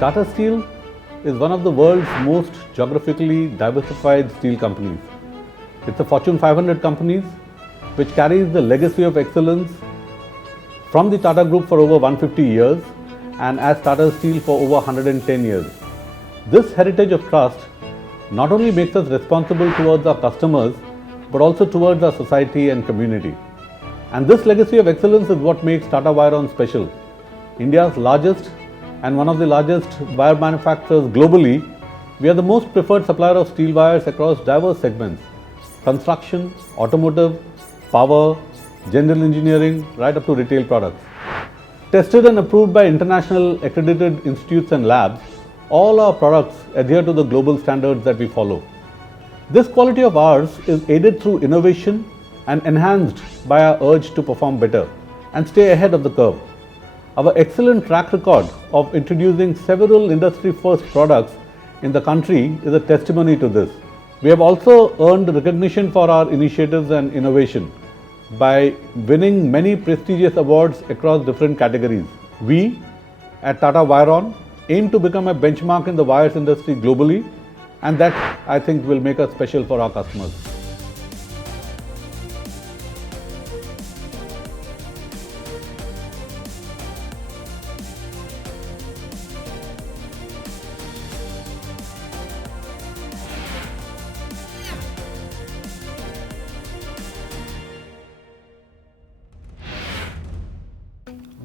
Tata Steel is one of the world's most geographically diversified steel companies. It's a Fortune 500 company which carries the legacy of excellence from the Tata Group for over 150 years and as Tata Steel for over 110 years. This heritage of trust not only makes us responsible towards our customers but also towards our society and community. And this legacy of excellence is what makes Tata Wiron special. India's largest and one of the largest wire manufacturers globally, we are the most preferred supplier of steel wires across diverse segments: construction, automotive, power, general engineering, right up to retail products. Tested and approved by international accredited institutes and labs, all our products adhere to the global standards that we follow. This quality of ours is aided through innovation and enhanced by our urge to perform better and stay ahead of the curve. Our excellent track record of introducing several industry-first products in the country is a testimony to this. We have also earned recognition for our initiatives and innovation by winning many prestigious awards across different categories. We at Tata Wiron aim to become a benchmark in the wires industry globally, and that I think will make us special for our customers.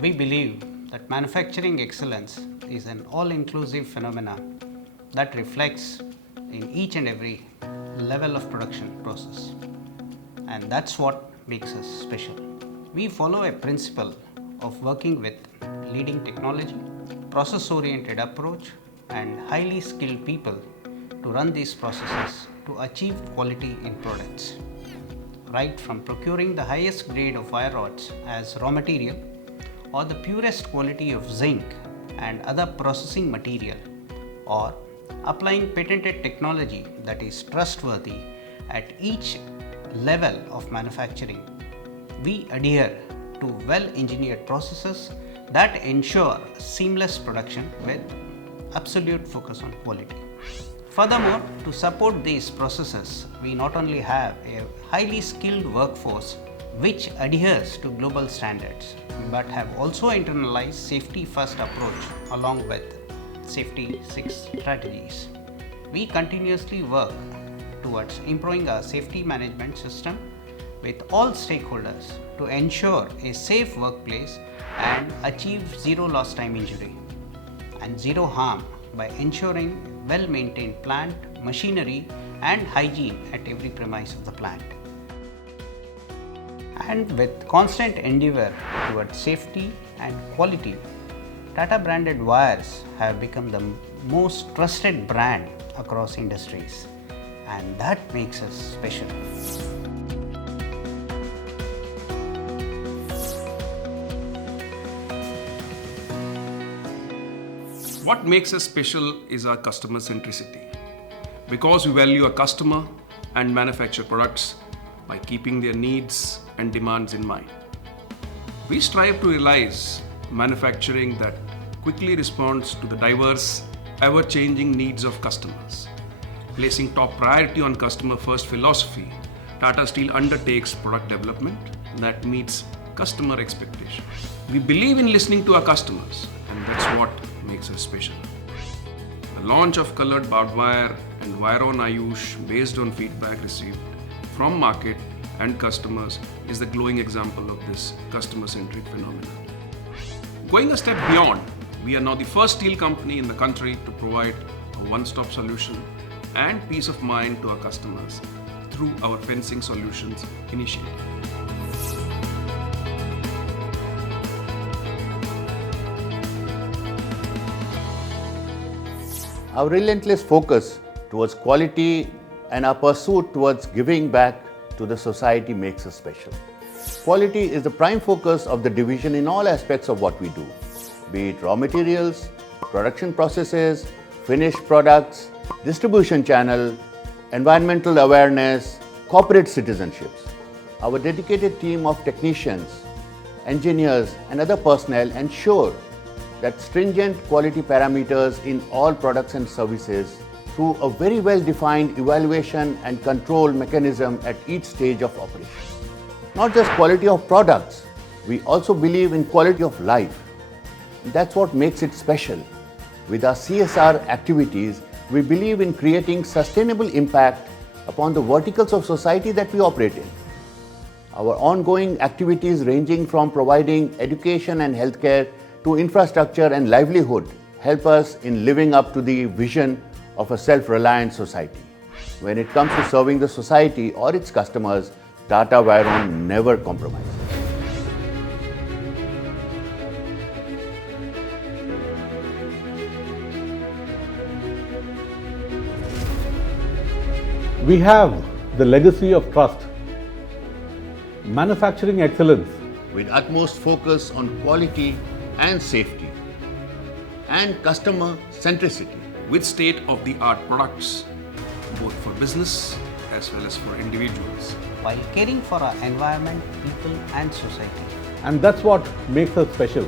We believe that manufacturing excellence is an all-inclusive phenomenon that reflects in each and every level of production process. And that's what makes us special. We follow a principle of working with leading technology, process-oriented approach, and highly skilled people to run these processes to achieve quality in products. Right from procuring the highest grade of wire rods as raw material or the purest quality of zinc and other processing material, or applying patented technology that is trustworthy at each level of manufacturing, we adhere to well-engineered processes that ensure seamless production with absolute focus on quality. Furthermore, to support these processes, we not only have a highly skilled workforce which adheres to global standards, but have also internalized safety-first approach along with Safety 6 strategies. We continuously work towards improving our safety management system with all stakeholders to ensure a safe workplace and achieve zero lost time injury and zero harm by ensuring well-maintained plant, machinery and hygiene at every premise of the plant. And with constant endeavor towards safety and quality, Tata branded wires have become the most trusted brand across industries, and that makes us special. What makes us special is our customer centricity. Because we value our customer and manufacture products by keeping their needs and demands in mind. We strive to realize manufacturing that quickly responds to the diverse, ever-changing needs of customers. Placing top priority on customer-first philosophy, Tata Steel undertakes product development that meets customer expectations. We believe in listening to our customers, and that's what makes us special. The launch of colored barbed wire and Wiron Ayush based on feedback received from market and customers is the glowing example of this customer-centric phenomenon. Going a step beyond, we are now the first steel company in the country to provide a one-stop solution and peace of mind to our customers through our Fencing Solutions initiative. Our relentless focus towards quality and our pursuit towards giving back to the society makes us special. Quality is the prime focus of the division in all aspects of what we do, be it raw materials, production processes, finished products, distribution channel, environmental awareness, corporate citizenships. Our dedicated team of technicians, engineers and other personnel ensure that stringent quality parameters in all products and services through a very well defined evaluation and control mechanism at each stage of operation. Not just quality of products, we also believe in quality of life. That's what makes it special. With our CSR activities, we believe in creating sustainable impact upon the verticals of society that we operate in. Our ongoing activities ranging from providing education and healthcare to infrastructure and livelihood help us in living up to the vision of a self-reliant society. When it comes to serving the society or its customers, Tata Vyron never compromises. We have the legacy of trust, manufacturing excellence, With utmost focus on quality and safety and customer centricity. with state-of-the-art products, both for business as well as for individuals. while caring for our environment, people, and society. and that's what makes us special.